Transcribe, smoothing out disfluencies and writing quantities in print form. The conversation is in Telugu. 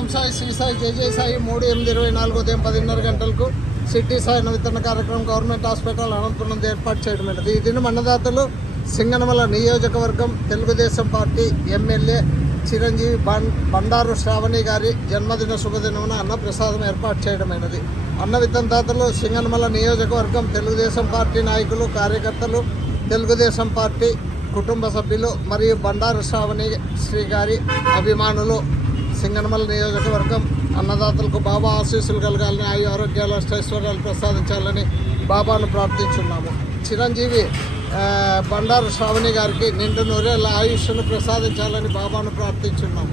ఓం సాయి శ్రీ సాయి జై జై సాయి 3/8/24 ఉదయం 10:30 గంటలకు సిటీ సాయి వితరణ కార్యక్రమం గవర్నమెంట్ హాస్పిటల్ అనంతపురం ఏర్పాటు చేయడమైనది. ఈ దినం అన్నదాతలు సింగనమల నియోజకవర్గం తెలుగుదేశం పార్టీ ఎమ్మెల్యే చిరంజీవి బండారు శ్రావణి గారి జన్మదిన శుభదినమున అన్న ప్రసాదం ఏర్పాటు చేయడమైనది. అన్న విత్తనదాతలు సింగనమల నియోజకవర్గం తెలుగుదేశం పార్టీ నాయకులు, కార్యకర్తలు, తెలుగుదేశం పార్టీ కుటుంబ సభ్యులు మరియు బండారు శ్రావణి శ్రీ గారి అభిమానులు సింగనమల నియోజకవర్గం అన్నదాతలకు బాబా ఆశీస్సులు కలగాలని, ఆరోగ్యాలు అష్టైశ్వర్యాలు ప్రసాదించాలని బాబాను ప్రార్థించున్నాము. చిరంజీవి బండారు శ్రావణి గారికి నిండు నూరేళ్ల ఆయుష్ను ప్రసాదించాలని బాబాను ప్రార్థించున్నాము.